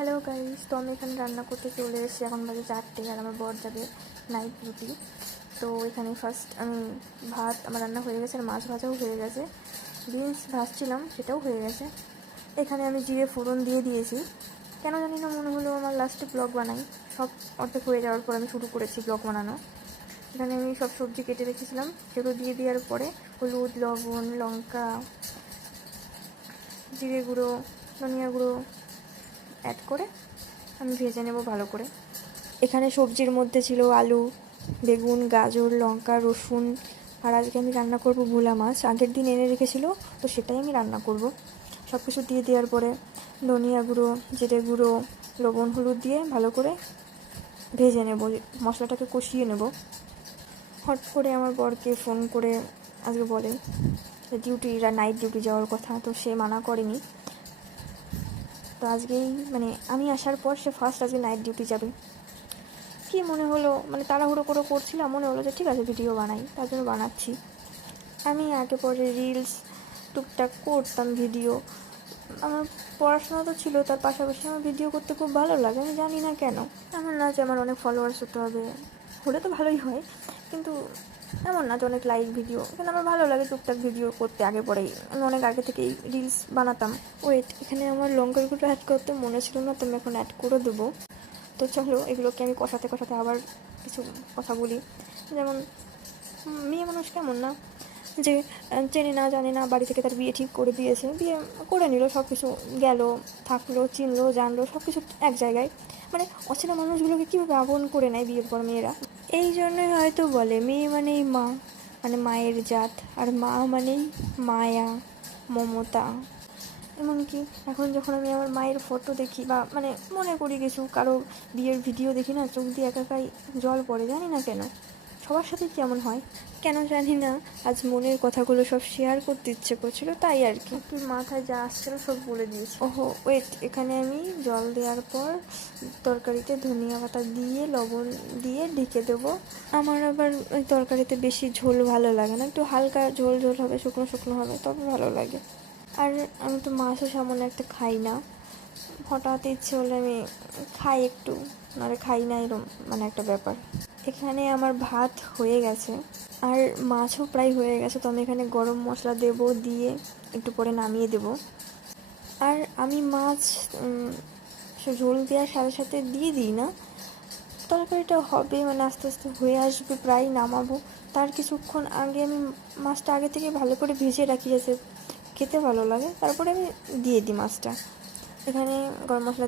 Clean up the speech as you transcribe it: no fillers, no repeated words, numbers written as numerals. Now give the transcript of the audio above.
Hello guys, তো আমি এখানে রান্না করতে চলে এসেছি। এখন বাজে 4টে আর আমার বর যাবে নাইট ডিউটি। তো এখানে ফার্স্ট আমি ভাত আমার রান্না হয়ে গেছে আর মাছ ভাজাও হয়ে গেছে। বিনস ভাজছিলাম, সেটাও হয়ে গেছে। এখানে আমি জিরে ফোড়ন দিয়ে দিয়েছি। কেন জানি না মনে হলো আমার লাস্টে ব্লগ বানাই। সব অর্ধেক হয়ে যাওয়ার পর আমি শুরু করেছি ব্লগ বানানো। এখানে আমি সব সবজি কেটে রেখেছিলাম, সেগুলো দিয়ে দেওয়ার পরে হলুদ, লবণ, লঙ্কা, জিরে গুঁড়ো, ধনিয়া গুঁড়ো অ্যাড করে আমি ভেজে নেব ভালো করে। এখানে সবজির মধ্যে ছিল আলু, বেগুন, গাজর, লঙ্কা, রসুন। আর আজকে আমি রান্না করব ভোলা মাছ, আগের দিন এনে রেখেছিল, তো সেটাই আমি রান্না করব। সব কিছু দিয়ে দেওয়ার পরে ধনিয়া গুঁড়ো, জিরে গুঁড়ো, লবণ, হলুদ দিয়ে ভালো করে ভেজে নেব, মশলাটাকে কষিয়ে নেব। হট করে আমার বরকে ফোন করে আজকে বলে নাইট ডিউটি যাওয়ার কথা, তো সে মানা করেনি। তো আজকেই আমি আসার পর সে ফার্স্ট আজকে নাইট ডিউটি যাবে। কি মনে হলো, তাড়াহুড়ো করে করছিলাম, মনে হলো যে ঠিক আছে ভিডিও বানাই, তার জন্য বানাচ্ছি। আমি আগে পরে রিলস টুকটাক করতাম, ভিডিও। আমার পড়াশোনা তো ছিল, তার পাশাপাশি আমার ভিডিও করতে খুব ভালো লাগে। আমি জানি না কেন, এমন না যে আমার অনেক ফলোয়ার্স হতে হবে, হলে তো ভালোই হয়, কিন্তু এমন না যে অনেক লাইক ভিডিও। কিন্তু আমার ভালো লাগে টুকটাক ভিডিও করতে। আগে পরেই আমি অনেক আগে থেকেই রিলস বানাতাম। এখানে আমার লঙ্কার গুঁড়ো অ্যাড করতে মনে ছিল না, তো আমি এখন অ্যাড করে দেবো। তো চলো এগুলোকে আমি কষাতে কষাতে আবার কিছু কথা বলি। যেমন মেয়ে মানুষ কেমন না, যে চেনে না জানে না, বাড়ি থেকে তার বিয়ে ঠিক করে দিয়েছে, বিয়ে করে নিল, সব কিছু গেল, থাকলো, চিনলো, জানলো, সব কিছু এক জায়গায়। অচেনা মানুষগুলোকে কীভাবে আপন করে নেয় বিয়ের পর মেয়েরা। এই জন্যই হয়তো বলে মেয়ে মানেই মা, মায়ের জাত, আর মা মানেই মায়া, মমতা। এমনকি এখন যখন আমি আমার মায়ের ফটো দেখি বা মনে করি কিছু, কারো বিয়ের ভিডিও দেখি না, চোখ দিয়ে একাই জল পড়ে। জানি না কেন, সবার সাথে কেমন হয় কেন জানি না, আজ মনের কথাগুলো সব শেয়ার করতে ইচ্ছে করছিল, তাই আর কি। মাথায় যা আসছিল সব বলে দিয়েছি। এখানে আমি জল দেওয়ার পর তরকারিতে ধনিয়া পাতা দিয়ে লবণ দিয়ে ঢেকে দেবো। আমার আবার ওই তরকারিতে বেশি ঝোল ভালো লাগে না, একটু হালকা ঝোল ঝোল হবে, শুকনো শুকনো হবে, তবে ভালো লাগে। আর আমি তো মাছও সামনে একটা খাই না, হঠাৎ ইচ্ছে হলে আমি খাই একটু, নাহলে খাই না, এরকম একটা ব্যাপার। এখানে আমার ভাত হয়ে গেছে আর মাছও প্রায় হয়ে গেছে, তো আমি এখানে গরম মশলা দেবো, দিয়ে একটু পরে নামিয়ে দেব। আর আমি মাছ ঝোল দেওয়ার সাথে সাথে দিয়ে দিই না, তরকারিটা হবে আস্তে আস্তে হয়ে আসবে, প্রায় নামাবো, তার কিছুক্ষণ আগে আমি মাছটা আগে থেকে ভালো করে ভেজে রাখি, যাতে খেতে ভালো লাগে, তারপরে আমি দিয়ে দিই মাছটা। এখানে গরম মশলা